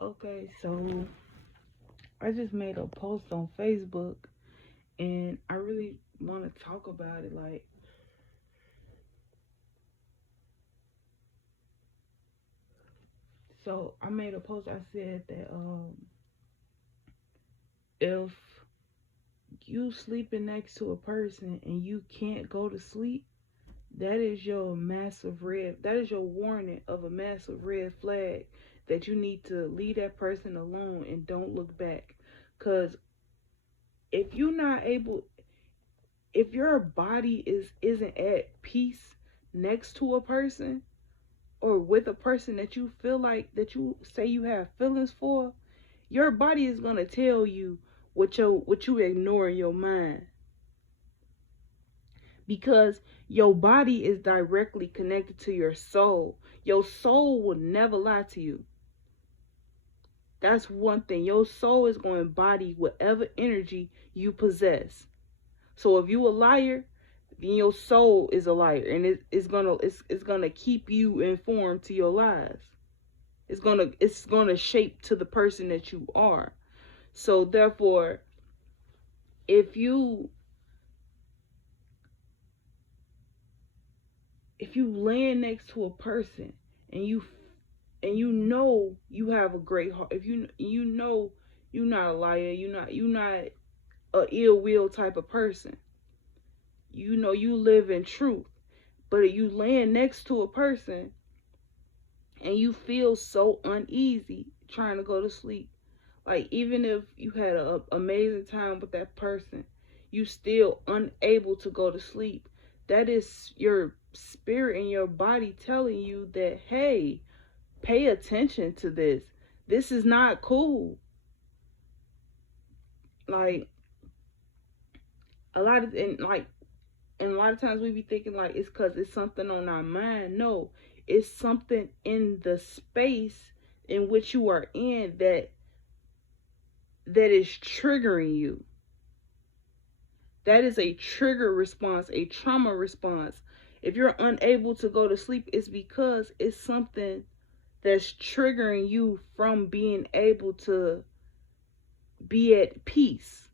Okay, so I just made a post on Facebook and I really want to talk about it. So I made a post. I said that if you sleeping next to a person and you can't go to sleep, that is your massive red. That is your warning of a massive red flag that you need to leave that person alone and don't look back. Cause if you're not able, if your body isn't at peace next to a person or with a person that you feel like that you say you have feelings for, your body is gonna tell you what you ignore in your mind, because your body is directly connected to your soul. Your soul will never lie to you. That's one thing. Your soul is going to embody whatever energy you possess. So if you a liar, then your soul is a liar, and it's gonna keep you informed to your lies. It's gonna shape to the person that you are. So therefore, if you if you land next to a person and you know you have a great heart, if you know you're not a liar, you're not a ill will type of person, you know you live in truth, but you land next to a person and you feel so uneasy trying to go to sleep, like even if you had an amazing time with that person, you still unable to go to sleep. That is your spirit and your body telling you that, hey, pay attention to this. This is not cool. Like a lot of and a lot of times we be thinking like it's because it's something on our mind. No, it's something in the space in which you are in that is triggering you. That is a trigger response, a trauma response. If you're unable to go to sleep, it's because it's something that's triggering you from being able to be at peace.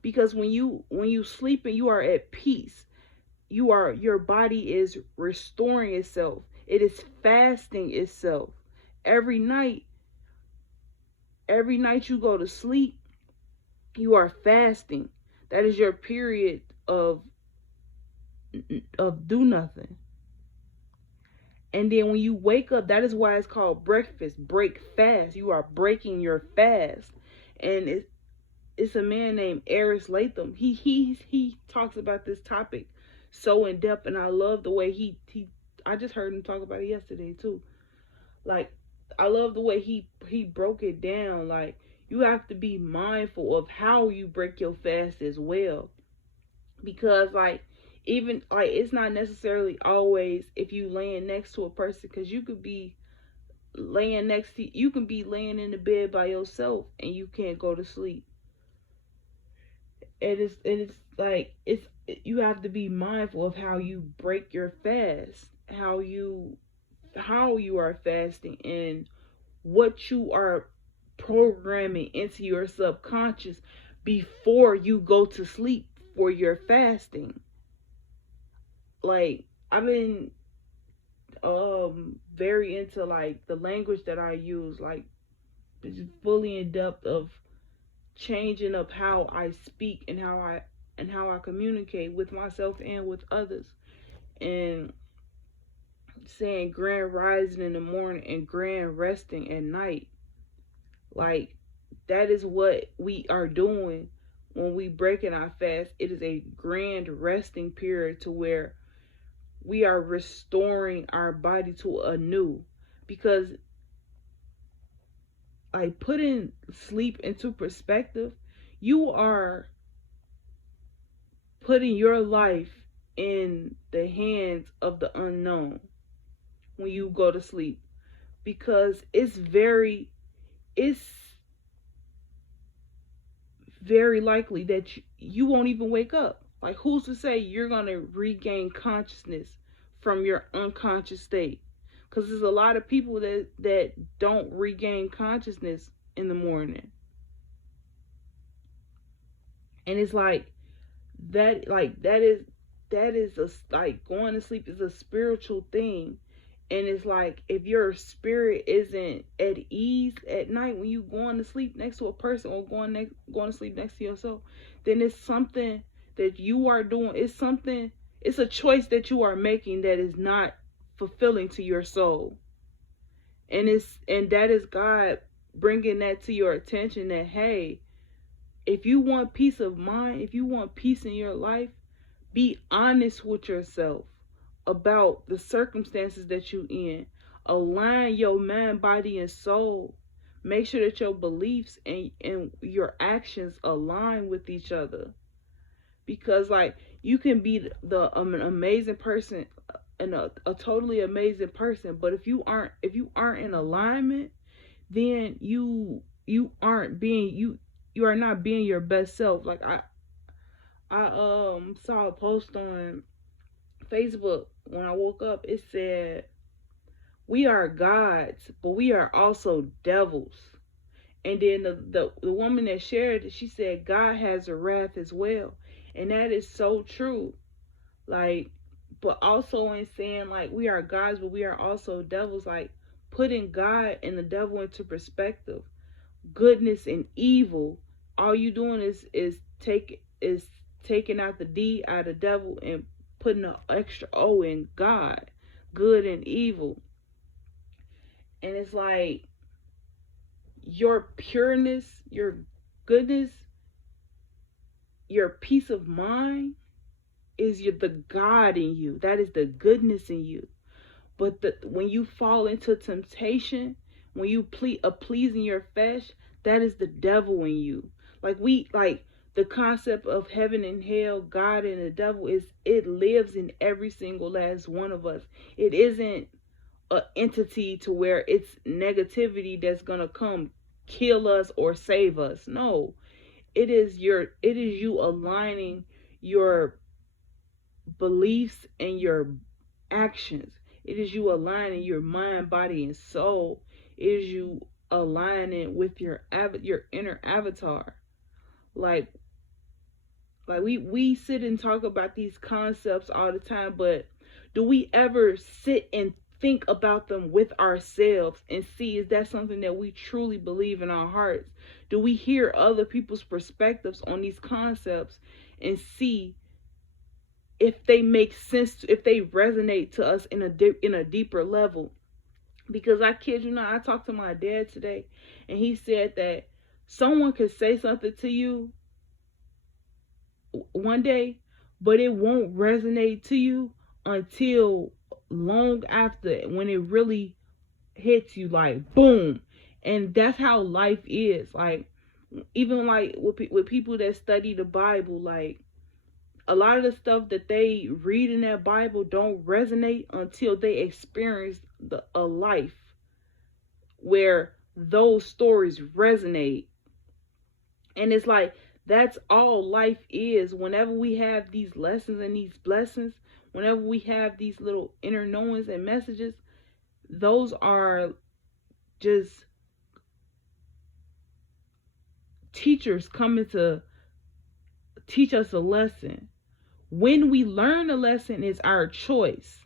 Because when you sleep and you are at peace, your body is restoring itself. It is fasting itself. Every night, every night you go to sleep, you are fasting. That is your period of do nothing. And then when you wake up, that is why it's called breakfast. Break fast. You are breaking your fast. And it's a man named Eris Latham. He talks about this topic so in depth, and I love the way he I just heard him talk about it yesterday too. Like I love the way he broke it down. Like you have to be mindful of how you break your fast as well, because like even like it's not necessarily always if you laying next to a person, because you can be laying in the bed by yourself and you can't go to sleep. It's like it's you have to be mindful of how you break your fast, how you are fasting, and what you are programming into your subconscious before you go to sleep for your fasting. Like I've been very into like the language that I use, like it's fully in depth of changing up how I speak and how I communicate with myself and with others, and saying grand rising in the morning and grand resting at night. Like that is what we are doing when we break in our fast. It is a grand resting period to where we are restoring our body to anew, because like putting sleep into perspective, you are putting your life in the hands of the unknown when you go to sleep, because it's very likely that you won't even wake up. Like who's to say you're going to regain consciousness from your unconscious state? Because there's a lot of people that don't regain consciousness in the morning. And it's like that is a, like, going to sleep is a spiritual thing. And it's like, if your spirit isn't at ease at night when you going to sleep next to a person, or going to sleep next to yourself, then it's something that you are doing. It's a choice that you are making that is not fulfilling to your soul. And that is God bringing that to your attention, that, hey, if you want peace of mind, if you want peace in your life, be honest with yourself about the circumstances that you in. Align your mind, body, and soul. Make sure that your beliefs and your actions align with each other. Because, like, you can be an amazing person and a totally amazing person, but if you aren't in alignment, then you are not being your best self. Like, I saw a post on Facebook when I woke up. It said, we are gods, but we are also devils. And then the woman that shared it, she said, God has a wrath as well. And that is so true. Like, but also in saying, like, we are gods, but we are also devils, like, putting God and the devil into perspective. Goodness and evil, all you doing is taking out the D out of the devil and putting an extra O in God. Good and evil. And it's like, your pureness, your goodness, your peace of mind is the God in you. That is the goodness in you. But when you fall into temptation, when you pleasing your flesh, that is the devil in you. Like, the concept of heaven and hell, God and the devil, it lives in every single last one of us. It isn't an entity to where it's negativity that's gonna come kill us or save us. No. It is you aligning your beliefs and your actions. It is you aligning your mind, body, and soul. It is you aligning with your inner avatar. Like we sit and talk about these concepts all the time, but do we ever sit and think about them with ourselves and see, is that something that we truly believe in our hearts? Do we hear other people's perspectives on these concepts and see if they make sense, if they resonate to us in a deeper level? Because I kid you not, I talked to my dad today, and he said that someone could say something to you one day, but it won't resonate to you until long after, when it really hits you, like, boom. And that's how life is. Like, even like with people that study the Bible, like, a lot of the stuff that they read in that Bible don't resonate until they experience a life where those stories resonate. And it's like, that's all life is. Whenever we have these lessons and these blessings, whenever we have these little inner knowings and messages, those are just teachers coming to teach us a lesson. When we learn a lesson, is our choice.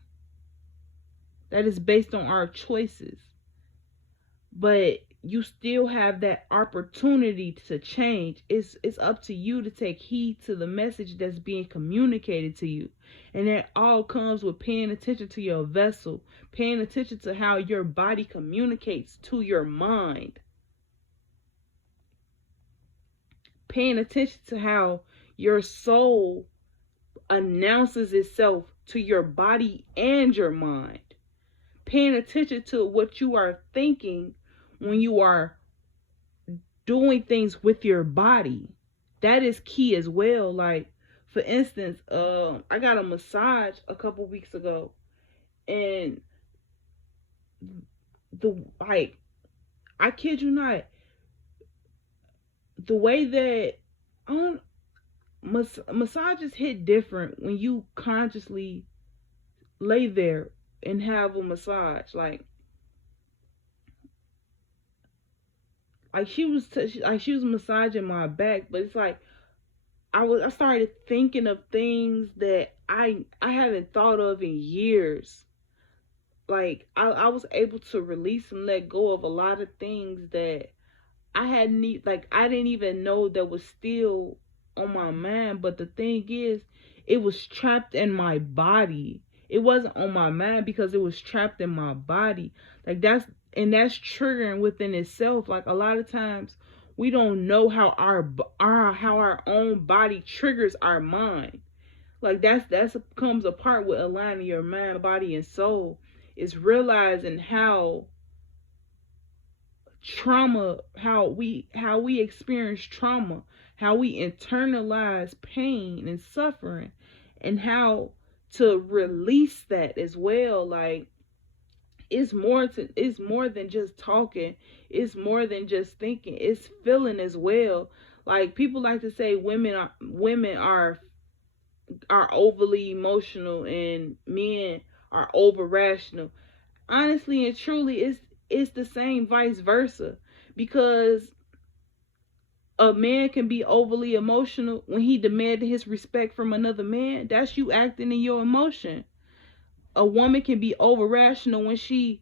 That is based on our choices. But you still have that opportunity to change. It's up to you to take heed to the message that's being communicated to you. And that all comes with paying attention to your vessel, paying attention to how your body communicates to your mind, paying attention to how your soul announces itself to your body and your mind, paying attention to what you are thinking when you are doing things with your body. That is key as well. Like, for instance, I got a massage a couple weeks ago, and I kid you not, the way that massages hit different when you consciously lay there and have a massage. Like she was massaging my back, but it's like I started thinking of things that I haven't thought of in years. Like I was able to release and let go of a lot of things that I didn't even know that was still on my mind. But the thing is, it was trapped in my body. It wasn't on my mind because it was trapped in my body. Like that's triggering within itself. Like a lot of times we don't know how our own body triggers our mind. Like that's comes apart with aligning your mind, body, and soul. Is realizing how trauma, how we experience trauma, how we internalize pain and suffering, and how to release that as well. Like it's more than just talking. It's more than just thinking. It's feeling as well. Like people like to say women are overly emotional and men are over rational. Honestly and truly, it's the same vice versa, because a man can be overly emotional when he demanded his respect from another man. That's you acting in your emotion. A woman can be over rational when she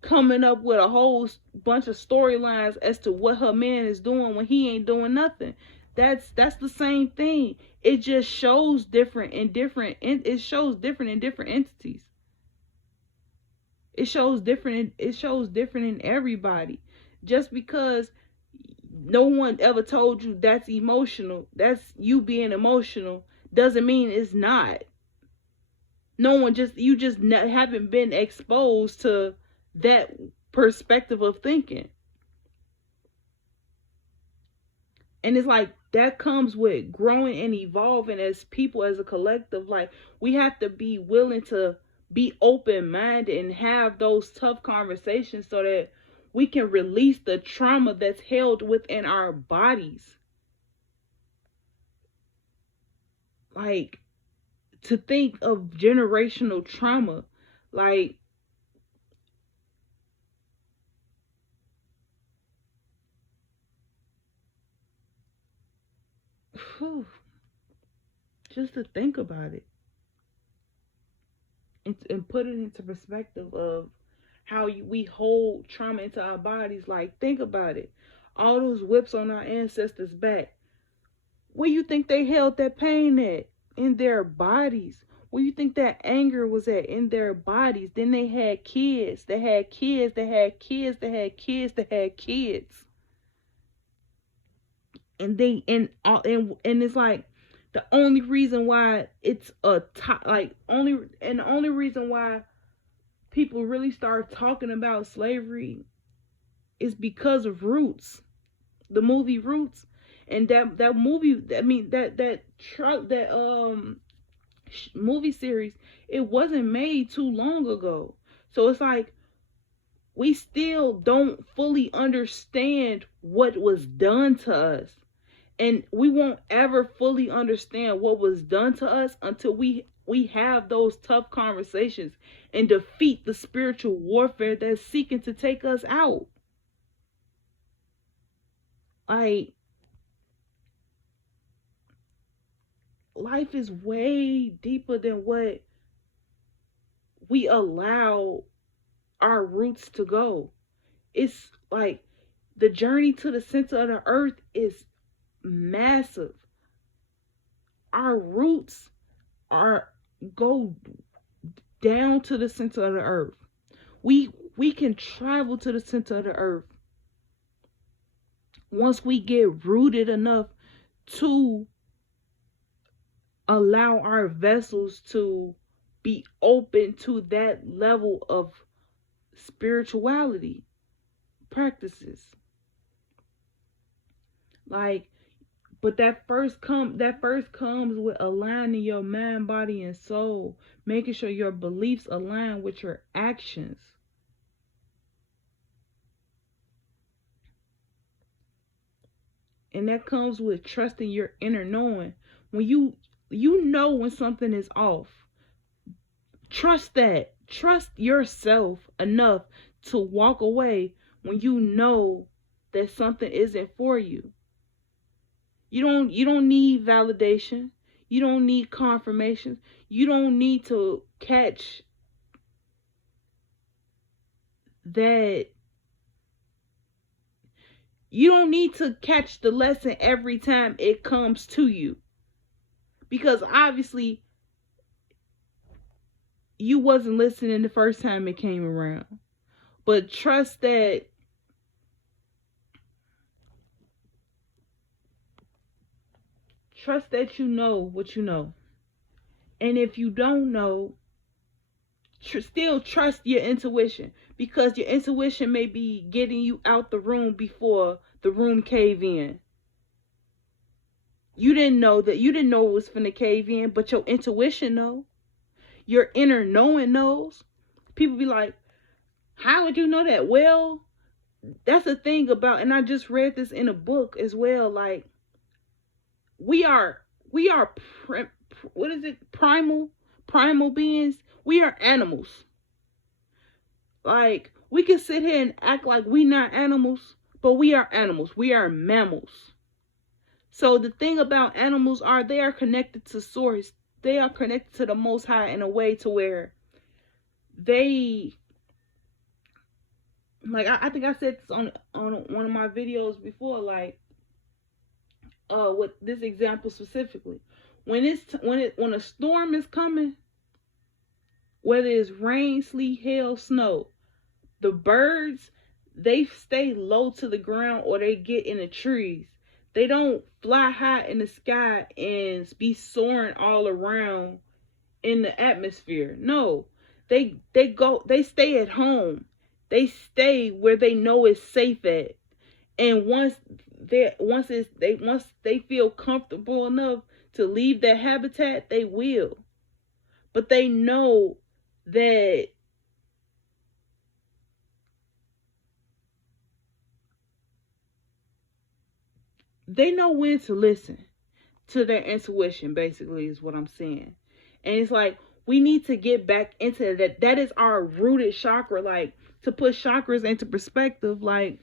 coming up with a whole bunch of storylines as to what her man is doing when he ain't doing nothing. That's the same thing. It just shows different in different. It shows different in different entities. It shows different in everybody. Just because no one ever told you that's emotional, that's you being emotional, doesn't mean it's not. No one just you just haven't been exposed to that perspective of thinking. And it's like that comes with growing and evolving as people, as a collective. Like we have to be willing to be open minded and have those tough conversations so that we can release the trauma that's held within our bodies. Like to think of generational trauma, like whew, just to think about it, and put it into perspective of how we hold trauma into our bodies. Like think about it, all those whips on our ancestors back, where you think they held that pain at? In their bodies. Where you think that anger was at? In their bodies. Then they had kids, they had kids, they had kids, they had kids, they had kids, and they and it's like the only reason why it's a top, like only and the only reason why people really start talking about slavery is because of Roots, the movie Roots. And that movie, I mean that movie series, it wasn't made too long ago. So it's like we still don't fully understand what was done to us. And we won't ever fully understand what was done to us until we have those tough conversations and defeat the spiritual warfare that's seeking to take us out. Like life is way deeper than what we allow our roots to go. It's like the journey to the center of the earth is massive. Our roots are go down to the center of the earth. We can travel to the center of the earth once we get rooted enough to allow our vessels to be open to that level of spirituality practices. Like, but that first comes with aligning your mind, body, and soul, making sure your beliefs align with your actions. And that comes with trusting your inner knowing. When you know when something is off, trust that. trust yourself enough to walk away when you know that something isn't for you. You don't need validation. You don't need confirmation. You don't need to catch that. You don't need to catch the lesson every time it comes to you. Because obviously you wasn't listening the first time it came around. But trust that you know what you know. And if you don't know, still trust your intuition, because your intuition may be getting you out the room before the room cave in. You didn't know it was finna cave in, but your intuition know. Your inner knowing knows. People be like, how would you know that? Well, that's the thing about, and I just read this in a book as well, like we are what is it? Primal beings. We are animals. Like, we can sit here and act like we not animals, but we are animals. We are mammals. So the thing about animals are they are connected to source. They are connected to the Most High in a way to where they, like, I think I said this on one of my videos before, like, with this example specifically. When a storm is coming, whether it's rain, sleet, hail, snow, the birds, they stay low to the ground or they get in the trees. They don't fly high in the sky and be soaring all around in the atmosphere. No, they stay at home. They stay where they know it's safe at. And once they feel comfortable enough to leave their habitat, they will. But they know that they know when to listen to their intuition, basically, is what I'm saying. And it's like, we need to get back into that. That is our rooted chakra. Like, to put chakras into perspective, like,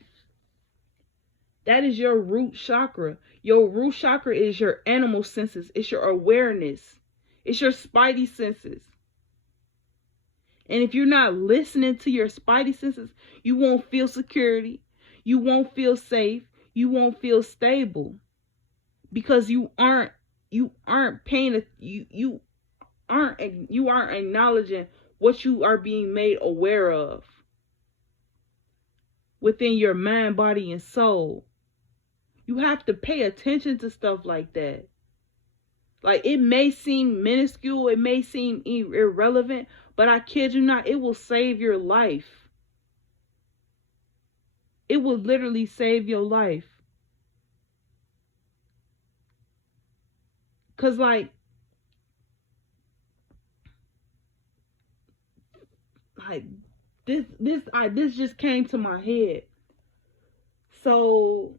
that is your root chakra. Your root chakra is your animal senses. It's your awareness. It's your spidey senses. And if you're not listening to your spidey senses, you won't feel security. You won't feel safe. You won't feel stable. Because you aren't paying you aren't acknowledging what you are being made aware of within your mind, body, and soul. You have to pay attention to stuff like that. Like, it may seem minuscule, it may seem irrelevant, but I kid you not, it will save your life. It will literally save your life. Cause like this just came to my head. So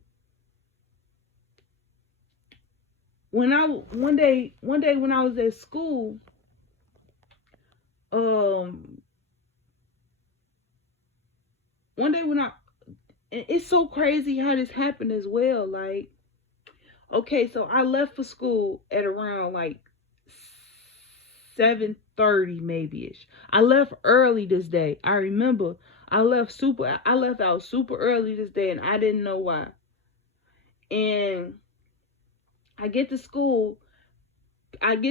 one day when I was at school, one day and it's so crazy how this happened as well. Like, okay, so I left for school at around like 7:30 maybe ish. I left early this day. I remember I left out super early this day, and I didn't know why. And I get to school, I'm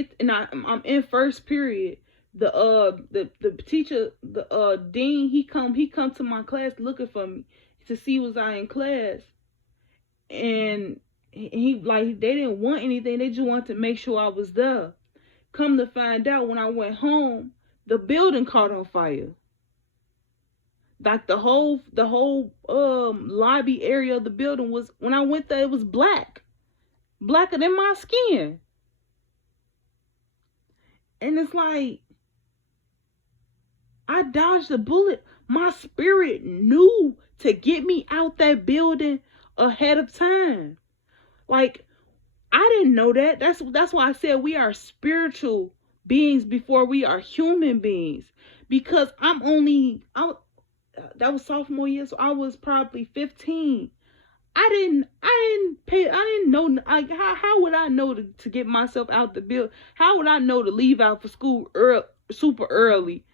in first period. The teacher, the dean, he come to my class looking for me to see was I in class. And he like, they didn't want anything, they just wanted to make sure I was there. Come to find out, when I went home, the building caught on fire. Like, the whole lobby area of the building was, when I went there, it was blacker than my skin. And it's like, I dodged a bullet. My spirit knew to get me out that building ahead of time. Like, I didn't know that. That's why I said we are spiritual beings before we are human beings. because that was sophomore year, so I was probably 15. I didn't know, like, how would I know to get myself out the bill? How would I know to leave out for school super early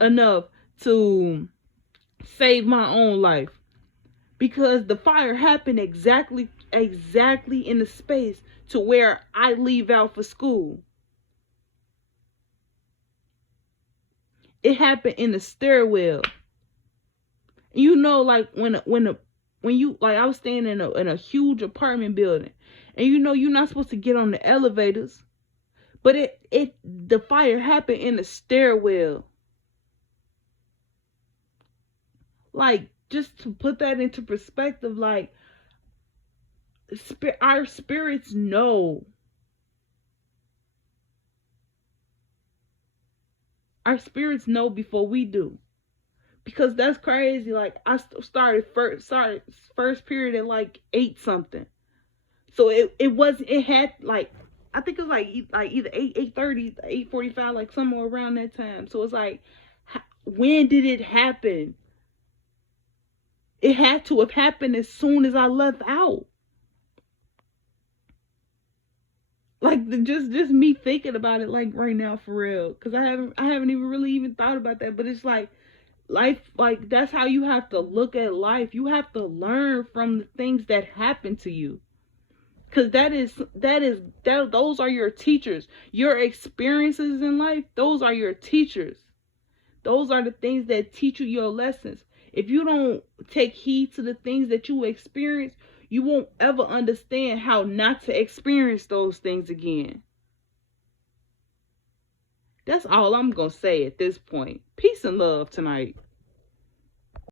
enough to save my own life? Because the fire happened exactly in the space to where I leave out for school. It happened in the stairwell. You know, like when you, like, I was staying in a huge apartment building, and you know you're not supposed to get on the elevators, but the fire happened in the stairwell. Like, just to put that into perspective, like, our spirits know. Our spirits know before we do. Because that's crazy. Like, I started first period at like 8 something. So it had like, I think it was like either 8:30, 8:45, like somewhere around that time. So it's like, when did it happen? It had to have happened as soon as I left out. Like, just me thinking about it, like, right now, for real, because I haven't even really even thought about that. But it's like, life, like, that's how you have to look at life. You have to learn from the things that happen to you, because those are your teachers. Your experiences in life, those are your teachers. Those are the things that teach you your lessons. If you don't take heed to the things that you experience, you won't ever understand how not to experience those things again. That's all I'm going to say at this point. Peace and love tonight.